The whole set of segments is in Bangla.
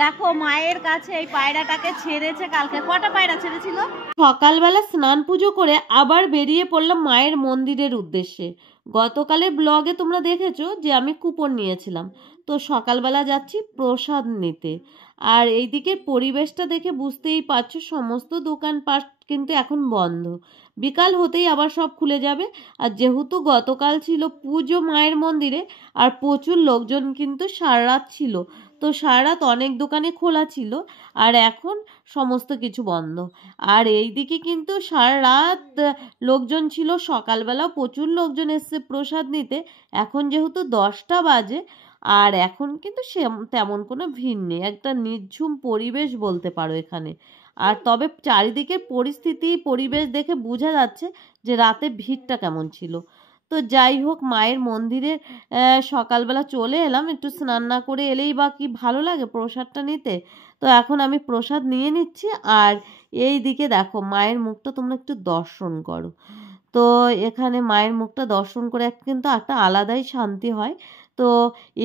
দেখো মায়ের কাছে এই পায়রাটাকে ছেড়েছে কালকে। কটা পায়রা ছেড়েছিল? সকালবেলা স্নান পুজো করে আবার বেরিয়ে পড়লাম মায়ের মন্দিরের উদ্দেশ্যে। গতকালের ব্লগে তোমরা দেখেছো যে আমি কুপন নিয়েছিলাম, তো সকালবেলা যাচ্ছি প্রসাদ নিতে। আর এইদিকে পরিবেশটা দেখে বুঝতেই পারছো সমস্ত দোকানপাট কিন্তু এখন বন্ধ। বিকাল হতেই আবার সব খুলে যাবে। আর যেহেতু গতকাল ছিল পুজো মায়ের মন্দিরে, আর প্রচুর লোকজন কিন্তু সারা রাত ছিল, তো সারা রাত অনেক দোকানে খোলা ছিল, আর এখন সমস্ত কিছু বন্ধ। আর এইদিকে কিন্তু সারা রাত লোকজন ছিল, সকালবেলাও প্রচুর লোকজন এসছে প্রসাদ নিতে। এখন যেহেতু 10টা বাজে, আর এখন কিন্তু সে তেমন কোনো ভিড় নেই, একটা নিঝুম পরিবেশ বলতে পারো এখানে। আর তবে চারিদিকের পরিবেশ দেখে বোঝা যাচ্ছে যে রাতে ভিড়টা কেমন ছিল। তো যাই হোক, মায়ের মন্দিরে সকালবেলা চলে এলাম, একটু স্নান না করে এলেই বা কি ভালো লাগে প্রসাদটা নিতে। তো এখন আমি প্রসাদ নিয়ে নিচ্ছি। আর এই দিকে দেখো মায়ের মুখটা তোমরা একটু দর্শন করো। তো এখানে মায়ের মুখটা দর্শন করে কিন্তু একটা আলাদাই শান্তি হয়। তো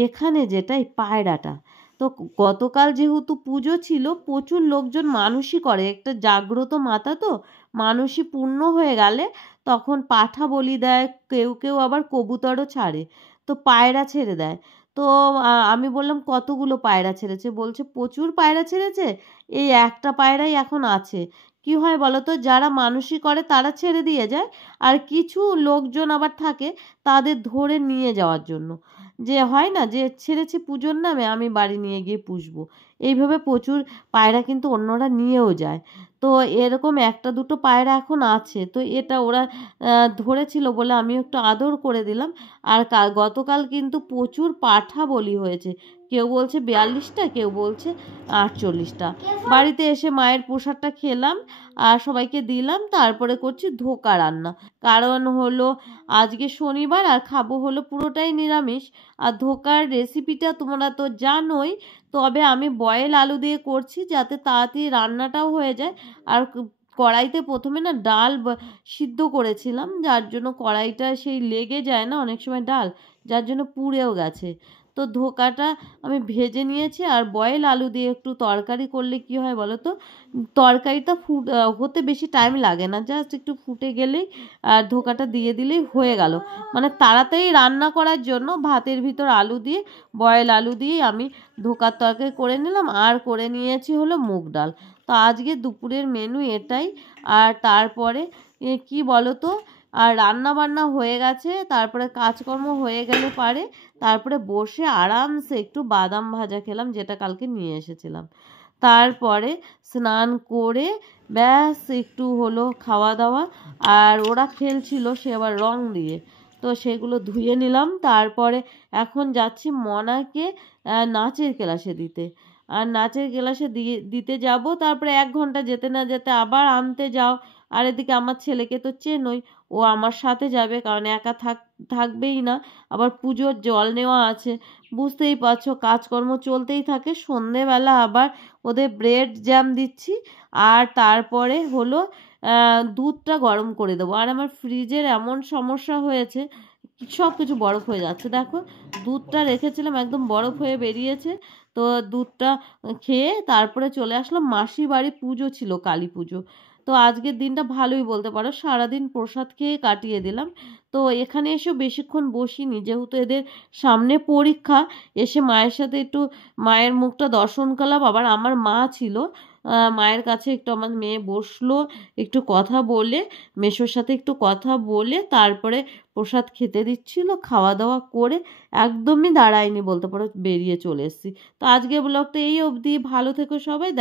এখানে যেটা এই পায়রাটা, তো গতকাল যেহেতু পুজো ছিল প্রচুর লোকজন মানসি করে, একটা জাগ্রত মাতা, তো মানসি পূর্ণ হয়ে গেলে তখন পাঠা বলি দেয়, কেউ কেউ আবার কবুতরও ছাড়ে, তো পায়রা ছেড়ে দেয়। তো আমি বললাম কতগুলো পায়রা ছেড়েছে, বলছে প্রচুর পায়রা ছেড়েছে, এই একটা পায়রাই এখন আছে। কি হয় বলো তো, যারা মানসিক করে তারা ছেড়ে দিয়ে যায়, আর কিছু লোকজন আবার থাকে তাদের ধরে নিয়ে যাওয়ার জন্য, যে হয় না যে ছেড়েছি পুজোর নামে আমি বাড়ি নিয়ে গিয়ে পুষবো, এইভাবে প্রচুর পায়রা কিন্তু অন্যরা নিয়েও যায়। তো এরকম একটা দুটো পায়রা এখন আছে, তো এটা ওরা ধরেছিল বলে আমি একটু আদর করে দিলাম। আর গতকাল কিন্তু প্রচুর পাঠা বলি হয়েছে, কেউ বলছে 42টা, কেউ বলছে 48টা। বাড়িতে এসে মায়ের প্রসাদটা খেলাম আর সবাইকে দিলাম, তারপরে করছি ধোকা রান্না। কারণ হলো আজকে শনিবার, আর খাবো হলো পুরোটাই নিরামিষ। আর ধোকার রেসিপিটা তোমরা তো জানোই, তবে আমি বয়েল আলু দিয়ে করছি যাতে তাড়াতাড়ি রান্নাটাও হয়ে যায়। আর কড়াইতে প্রথমে না ডাল সিদ্ধ করেছিলাম, যার জন্য কড়াইটা সেই লেগে যায় না অনেক সময় ডাল, যার জন্য পুড়েও গেছে। তো ধোকাটা আমি ভেজে নিয়েছি। আর বয়েল আলু দিয়ে একটু তরকারি করলে কি হয় বলো তো, তরকারিটা হতে বেশি টাইম লাগে না, জাস্ট একটু ফুটে গেলেই আর ধোকাটা দিয়ে দিলেই হয়ে গেল। মানে তাড়াতাড়ি রান্না করার জন্য ভাতের ভিতর আলু দিয়ে, বয়েল আলু দিয়ে আমি ধোকার তরকারি করে নিলাম। আর করে নিয়েছি হলো মুগ ডাল। তো আজকে দুপুরের মেনু এটাই। আর তারপরে কি বলো তো, আর রান্না বান্না হয়ে গেছে, তারপরে কাজকর্ম হয়ে গেলে পারে তারপরে বসে আরামসে একটু বাদাম ভাজা খেলাম, যেটা কালকে নিয়ে এসেছিলাম। তারপরে স্নান করে ব্যাস একটু হলো খাওয়া দাওয়া। আর ওরা খেলছিল সে আবার রং দিয়ে, তো সেগুলো ধুয়ে নিলাম। তারপরে এখন যাচ্ছি মনাকে নাচের ক্লাসে দিতে। আর নাচের ক্লাসে দিতে যাব, তারপরে 1 ঘন্টা যেতে না যেতে আবার আনতে যাও। আর এদিকে আমার ছেলেকে তো চেনোই, ও আমার সাথে যাবে, কারণ একা থাকবেই না। আবার পুজোর জল নেওয়া আছে, বুঝতেই পারছো কাজকর্ম চলতেই থাকে। সন্ধেবেলা আবার ওদের ব্রেড জ্যাম দিচ্ছি। আর তারপরে হলো দুধটা গরম করে দেবো। আর আমার ফ্রিজের এমন সমস্যা হয়েছে, সব কিছু বরফ হয়ে যাচ্ছে। দেখো দুধটা রেখেছিলাম একদম বরফ হয়ে বেরিয়েছে। তো দুধটা খেয়ে তারপরে চলে আসলাম মাসির বাড়ি, পুজো ছিল কালী পুজো। তো আজকের দিনটা ভালোই বলতে পারো, সারাদিন প্রসাদ খেয়ে কাটিয়ে দিলাম। তো এখানে এসেও বেশিক্ষণ বসিনি, যেহেতু এদের সামনে পরীক্ষা। এসে মায়ের সাথে একটু মায়ের মুখটা দর্শন করলাম। আবার আমার মা ছিল, মায়ের কাছে একটু আমার মেয়ে বসলো, একটু কথা বলে মেসোর সাথে একটু কথা বলে তারপরে প্রসাদ খেতে দিচ্ছিল, খাওয়া দাওয়া করে একদমই দাঁড়ায়নি বলতে পারো, বেরিয়ে চলে এসেছি। তো আজকে ব্লগটা এই অবধি, ভালো থেকো সবাই।